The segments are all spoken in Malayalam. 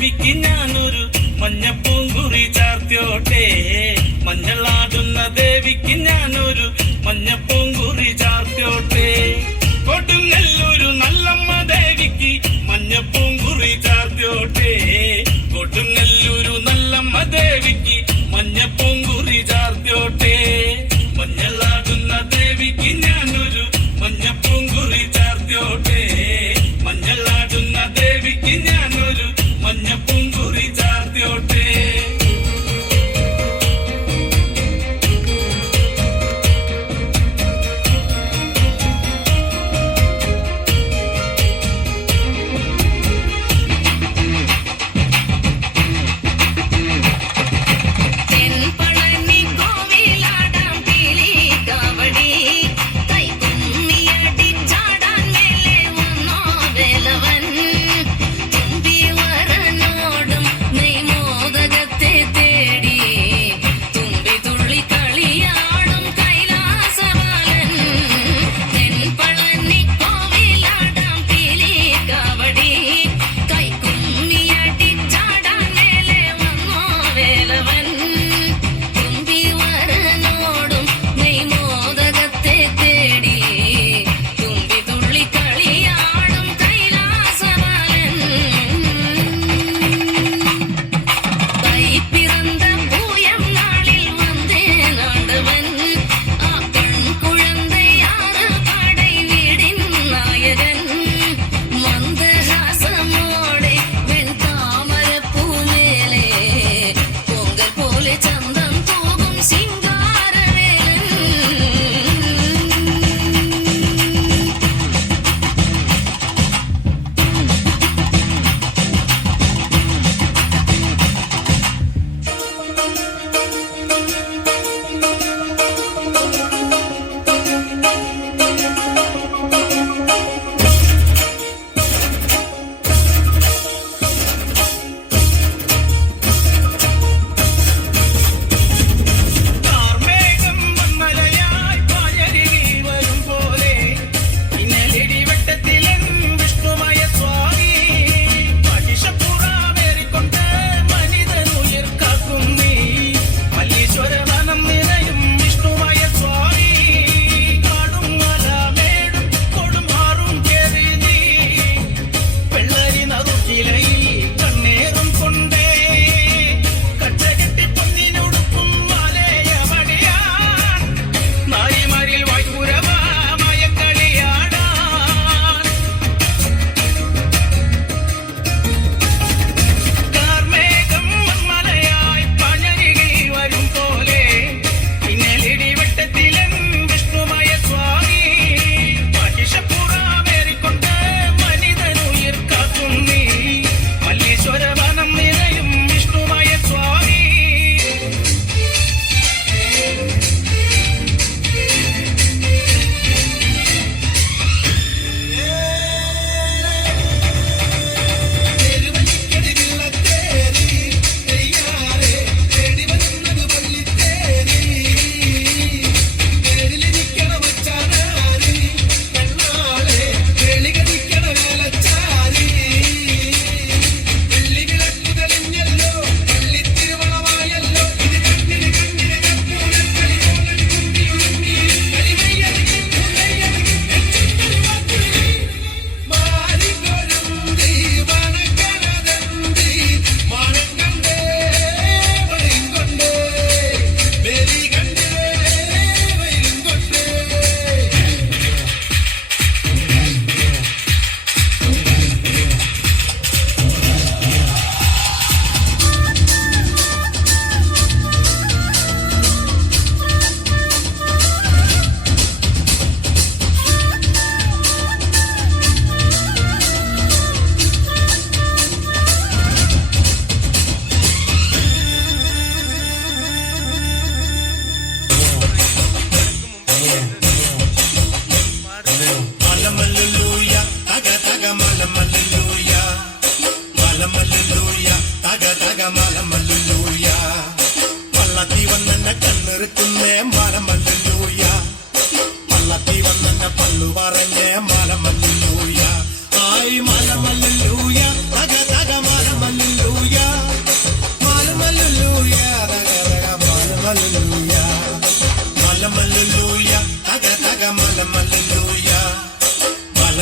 ദേവിക്ക് ഞാനൊരു മഞ്ഞപ്പൂങ്കുറി ചാർത്തിയോട്ടെ. മഞ്ഞളാടുന്ന ദേവിക്ക് ഞാനൊരു മഞ്ഞപ്പൂങ്കുറി ചാർത്തിയോട്ടെ. കൊടുങ്ങല്ലൂരു നല്ലമ്മ ദേവിക്ക് മഞ്ഞപ്പൂങ്കുറി ചാർത്തിയോട്ടെ. കൊടുങ്ങല്ലൂരു നല്ലമ്മ ദേവിക്ക് മഞ്ഞപ്പൂങ്കുറി ചാർത്തിയോട്ടെ. മഞ്ഞളാടുന്ന ദേവിക്ക് ഞാനൊരു മഞ്ഞപ്പൂങ്കുറി ചാർത്തിയോട്ടെ. മഞ്ഞളാടുന്ന ദേവിക്ക് ഞാനൊരു മഞ്ഞപ്പൂങ്കുറി ചാർത്തിയോട്ടെ.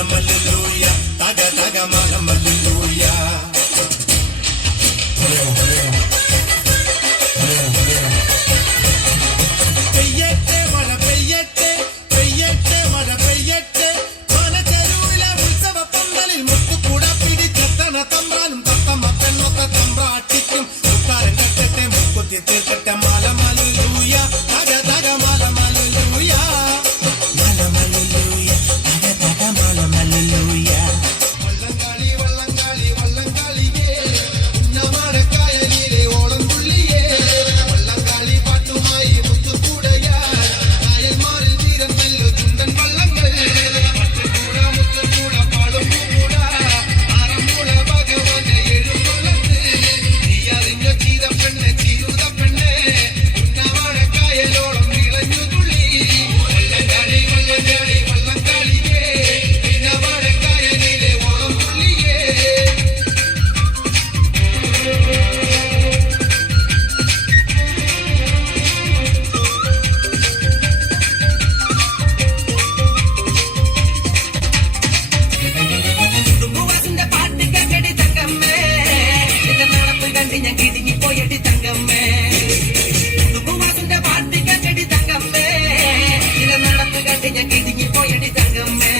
മലമല്ലുലൂയ തക തക മലമല്ലുലൂയ. പെയ്യട്ടെ മഴ പെയ്യട്ടെ പെയ്യട്ടെ മഴ പെയ്യട്ടെ മനച്ചെരുവിലെ ഉത്സവ പന്തലിൽ മുത്തുകൂട പിടിച്ചെത്തണ തമ്പ്രാനും തത്തമ്മ പെണ്ണൊക്കെ തമ്പ്രാട്ടിക്കും മുക്കാരൻ കെട്ടട്ടെ മുക്കുത്തി തീർക്കട്ടെ മലമല്ലുലൂയ തക തക മലമല്ലുലൂയ. മലമല്ലുലൂയ തക തക മലമല്ലുലൂയ. വള്ളംകളി വള്ളംകളി വള്ളംകളിയേ ഉന്നമടക്കായലിലെ ഓളം തുള്ളിയേ വള്ളംകളി പാട്ടുമായി മുത്തുകൂടയാൽ കായൽമാറിൽ തീരം നെല്ലു ചുണ്ടൻ വള്ളങ്ങൾ മുത്തുകൂട പാടും പൂകൂട ആറന്മുള ഭഗവന്റെ എഴുന്നള്ളത്ത് നീ അറിഞ്ഞ ചീത പെണ്ണെ ചീരുത പെണ്ണെ ഉന്നമടക്കായലോളം ഇളഞ്ഞു തുള്ളി വള്ളംകളി വള്ളംകളി വള്ളംകളിയേ ഉന്നമടക്കായലിലെ ഓളം തുള്ളിയേ. കുടുംബവാസിന്റെ പാട്ട് കേട്ടടി തങ്കമ്മേ നിന്റെ നടപ്പ് കണ്ട് ഞാൻ കിടുങ്ങിപ്പോയടി തങ്കമ്മേ. കുടുംബവാസിന്റെ പാട്ട് കേട്ടടി തങ്കമ്മേ നിന്റെ നടപ്പ് കണ്ട് ഞാൻ കിടുങ്ങിപ്പോയടി തങ്കമ്മേ.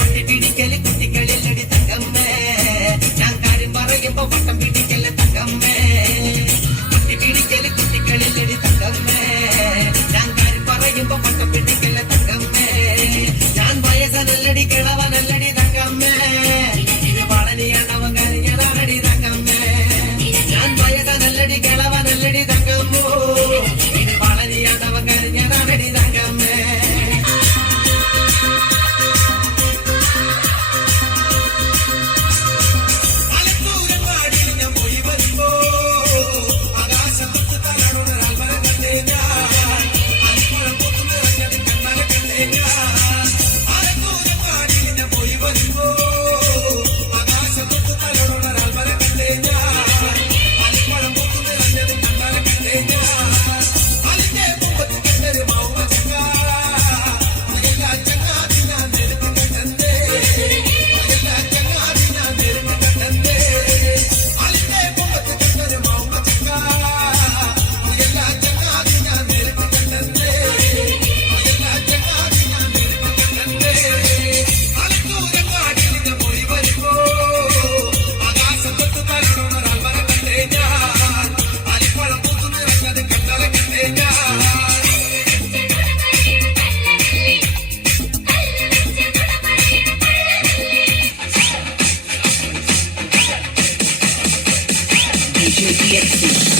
പട്ടി പിടിക്കല് കുട്ടികളില്ലടി തങ്കമ്മേ ഞാൻ കാര്യം പറയുമ്പോ വട്ടം പിടിക്കല് തങ്കമ്മേ. പട്ടി പിടിക്കല് കുട്ടികളില്ലടി തങ്കമ്മേ ഞാൻ കാര്യം പറയുമ്പോ വട്ടം പിടിക്കല് തങ്കമ്മേ. ഞാൻ വയസ്സനല്ലടി കിളവനല്ലടി തങ്കമ്മേ ഇത് വളരെയാണവൻ കരഞ്ഞതാണടി തങ്കമ്മേ. ഞാൻ വയസ്സനല്ലടി കിളവനല്ലടി തങ്കമ്മോ ഇത് വളരെയാണവൻ കരഞ്ഞതാണടി തങ്കമ്മേ. മലത്തൂരങ്ങാടിയിൽ ഞാൻ പോയി വരുമ്പോ ആകാശത്ത് തലടുണരാൽ മരം കണ്ടേ ഞാൻ അലിപ്പഴം പൊത്തു നിറഞ്ഞത് കണ്ണാലെ കണ്ടേ ഞാൻ. മലത്തൂരങ്ങാടിയിൽ ഞാൻ പോയി വരുമ്പോ ആകാശത്ത് തലടുണരാൽ മരം കണ്ടേ ഞാൻ അലിപ്പഴം പൊത്തു നിറഞ്ഞത് കണ്ണാലെ കണ്ടേ ഞാൻ. അതിന്റെ മുമ്പത്ത് കണ്ടൊരു മൗമ ചങ്ങ എല്ലാ ചങ്ങാതി ഞാൻ നേരിട്ട് കണ്ടേ എല്ലാ ചങ്ങാതി ഞാൻ നേരിട്ട് കണ്ടേ. അതിന്റെ മുമ്പത്ത് കണ്ടൊരു മൗമ ചങ്ങ എല്ലാ ചങ്ങാതി ഞാൻ നേരിട്ട് കണ്ടേ എല്ലാ ചങ്ങാതി ഞാൻ നേരിട്ട് കണ്ടേ. മലത്തൂരങ്ങാടിയിൽ ഞാൻ പോയി വരുമ്പോ ആകാശത്തൊട്ട് തലടുണരാൽ മരം കണ്ടേ ഞാൻ അലിപ്പഴം പൂത്തു നിറഞ്ഞത് കണ്ണാലെ കണ്ടേ ഞാൻ. DJ DXC.